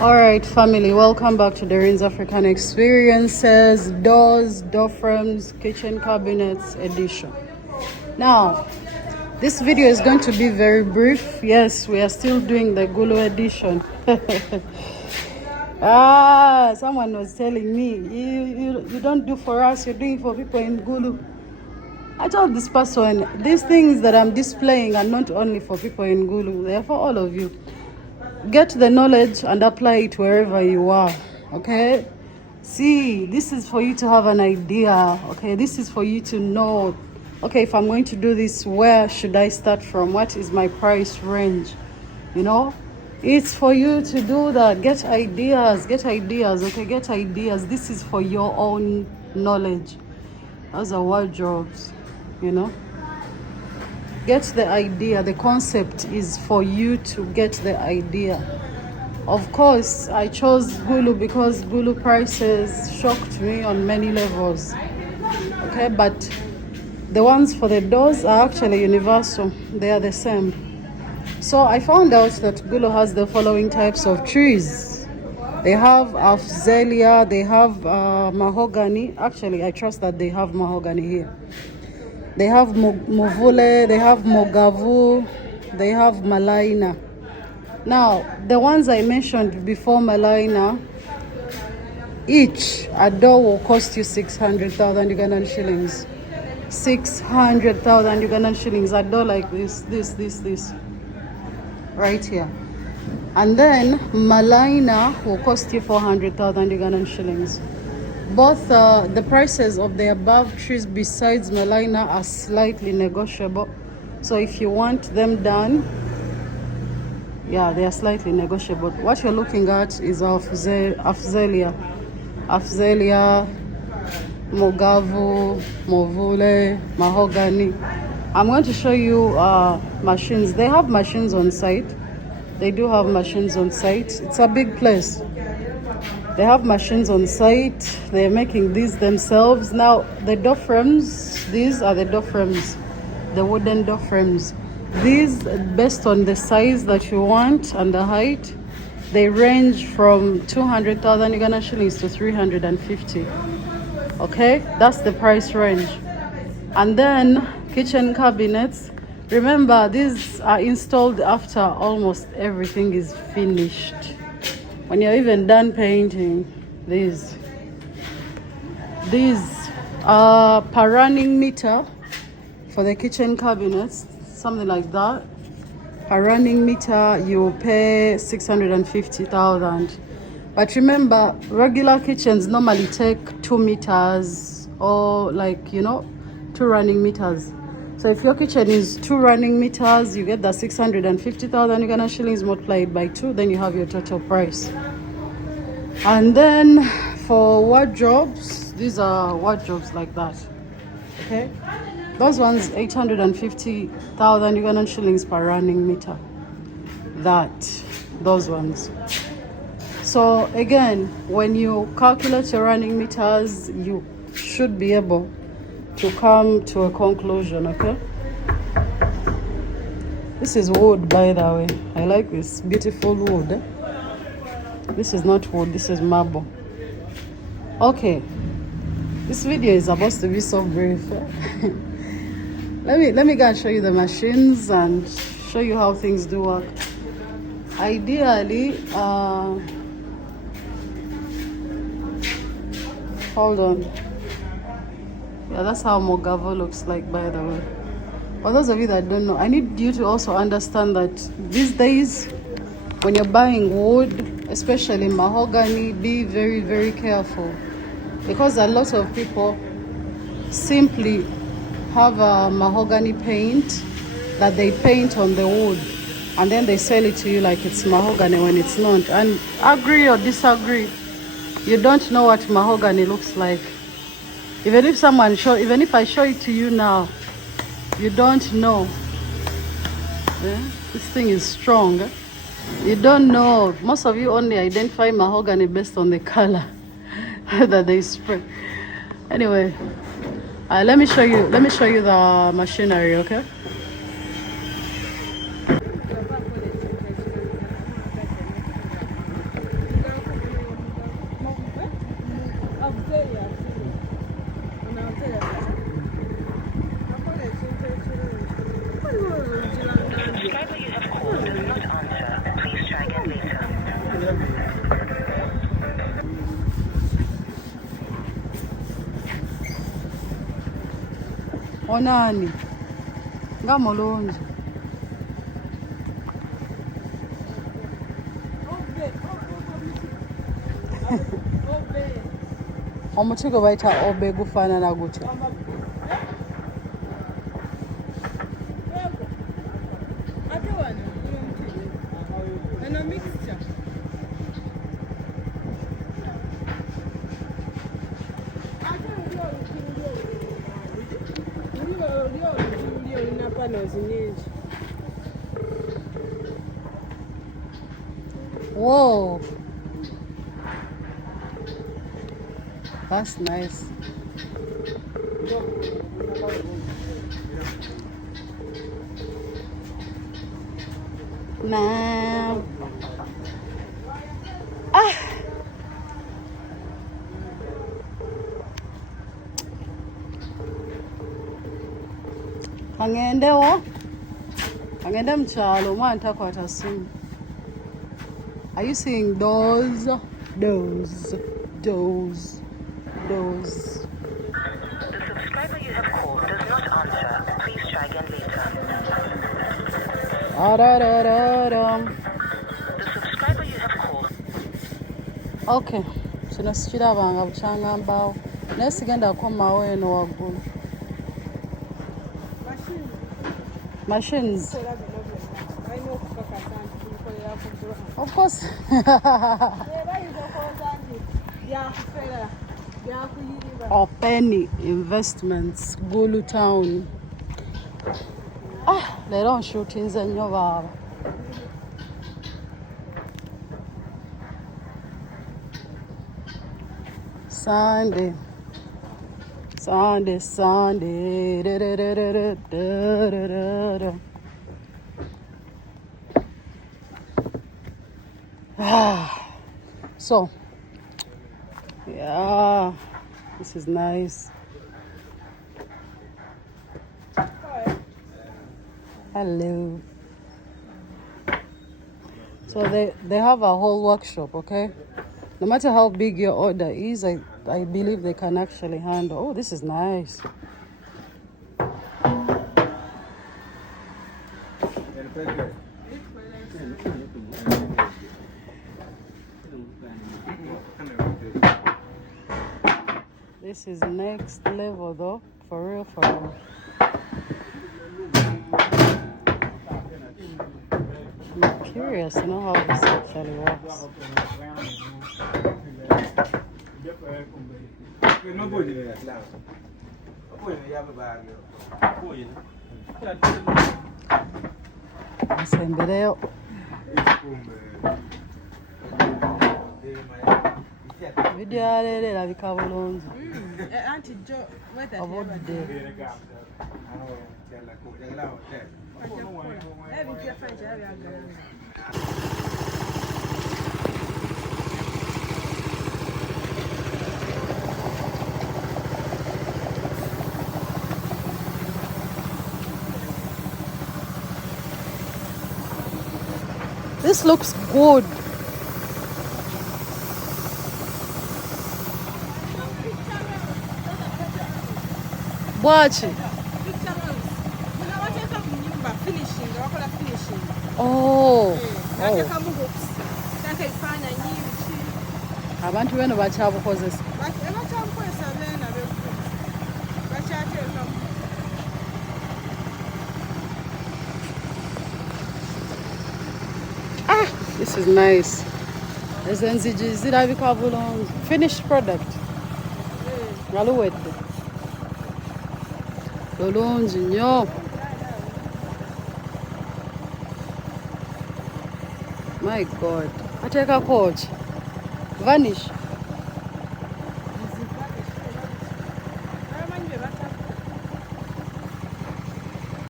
All right, family, welcome back to DOREEN'S African Experiences, doors, door frames, kitchen cabinets edition. Now, this video is going to be very brief. Yes, we are still doing the Gulu edition. Someone was telling me, you don't do for us, you're doing for people in Gulu. I told this person, these things that I'm displaying are not only for people in Gulu, they are for all of you. Get the knowledge and apply it wherever you are, okay? See, this is for you to have an idea, okay? This is for you to know, okay, if I'm going to do this, where should I start from? What is my price range? You know, it's for you to do that. Get ideas, okay? Get ideas. This is for your own knowledge. Those are wardrobes, you know? Get the idea. The concept is for you to get the idea. Of course, I chose Gulu because Gulu prices shocked me on many levels. Okay, but the ones for the doors are actually universal. They are the same. So I found out that Gulu has the following types of trees. They have Afzelia, they have mahogany. Actually, I trust that they have mahogany here. They have Movule, they have Mogavu, they have Malaina. Now, the ones I mentioned before Malaina, each a door will cost you 600,000 Ugandan shillings. 600,000 Ugandan shillings. A door like this. Right here. And then Malaina will cost you 400,000 Ugandan shillings. Both the prices of the above trees besides Malaina are slightly negotiable. So if you want them done, yeah, they are slightly negotiable. What you're looking at is Afzelia, Mogavu, Movule, Mahogany. I'm going to show you machines. They have machines on site. They do have machines on site. It's a big place. They have machines on site. They're making these themselves. Now, the door frames, these are the door frames, the wooden door frames. These, based on the size that you want and the height, they range from 200,000 Uganda shillings to 350. Okay, that's the price range. And then kitchen cabinets. Remember, these are installed after almost everything is finished. When you're even done painting, these are per running meter for the kitchen cabinets, something like that. Per running meter, you pay 650,000. But remember, regular kitchens normally take 2 meters or 2 running meters. So if your kitchen is 2 running meters, you get the 650,000 Uganda shillings multiplied by 2, then you have your total price. And then for wardrobes, these are wardrobes like that. Okay? Those ones, 850,000 Ugandan shillings per running meter. Those ones. So again, when you calculate your running meters, you should be able to come to a conclusion, okay? This is wood, by the way. I like this beautiful wood. This is not wood, this is marble. Okay, this video is supposed to be so brief. Let me go and show you the machines and show you how things do work. Ideally, hold on. Yeah, that's how Mogavo looks like, by the way. For those of you that don't know, I need you to also understand that these days, when you're buying wood, especially mahogany, be very, very careful. Because a lot of people simply have a mahogany paint that they paint on the wood, and then they sell it to you like it's mahogany when it's not. And agree or disagree, you don't know what mahogany looks like. Even if I show it to you now, you don't know. Yeah? This thing is strong. You don't know. Most of you only identify mahogany based on the color that they spray. Anyway, let me show you the machinery, okay? onani nga mulungi. Omuti gwe bayita obe gufaanana gutya? Whoa, that's nice. Now, angende mchalo omwana takwata simu. Are you seeing those? The subscriber you have called does not answer. Please try again later. The subscriber you have called. Okay, kino sikirabanga bukyangambaawo naye sigenda kukomawo eno waggulu. Machines. Of course. Open investments, Gulu town. They don't shoot in Zenova. Sunday. So, yeah, this is nice. Hello. So they have a whole workshop, okay? No matter how big your order is, I believe they can actually handle. Oh, this is nice. This is next level though, for real, for real. I'm curious to know how this actually works. Sembreo. Video yaleero erabika bulungi. Obudde. This looks good. Watch it. Oh. Abantu beno bakyabukozesa. This is nice. Enzigi zirabika bulungi. Finished product. Ngaluwedde. Bulungi nnyo. My God. Ateekako ki? Vanish.